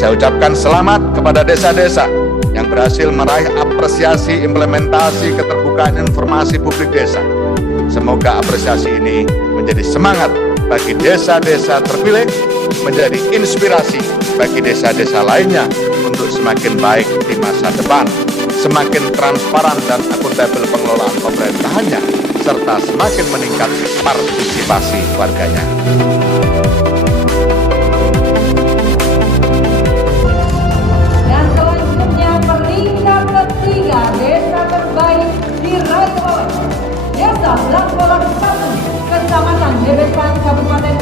Saya ucapkan selamat kepada desa-desa yang berhasil meraih apresiasi implementasi keterbukaan informasi publik desa. Semoga apresiasi ini menjadi semangat bagi desa-desa terpilih, menjadi inspirasi bagi desa-desa lainnya untuk semakin baik di masa depan, semakin transparan dan akuntabel pengelolaan pemerintahannya, serta semakin meningkat partisipasi warganya. Dan selanjutnya peringkat ketiga desa terbaik diraih oleh Desa Blang, Kolak 1, Kecamatan Debesan, Kabupaten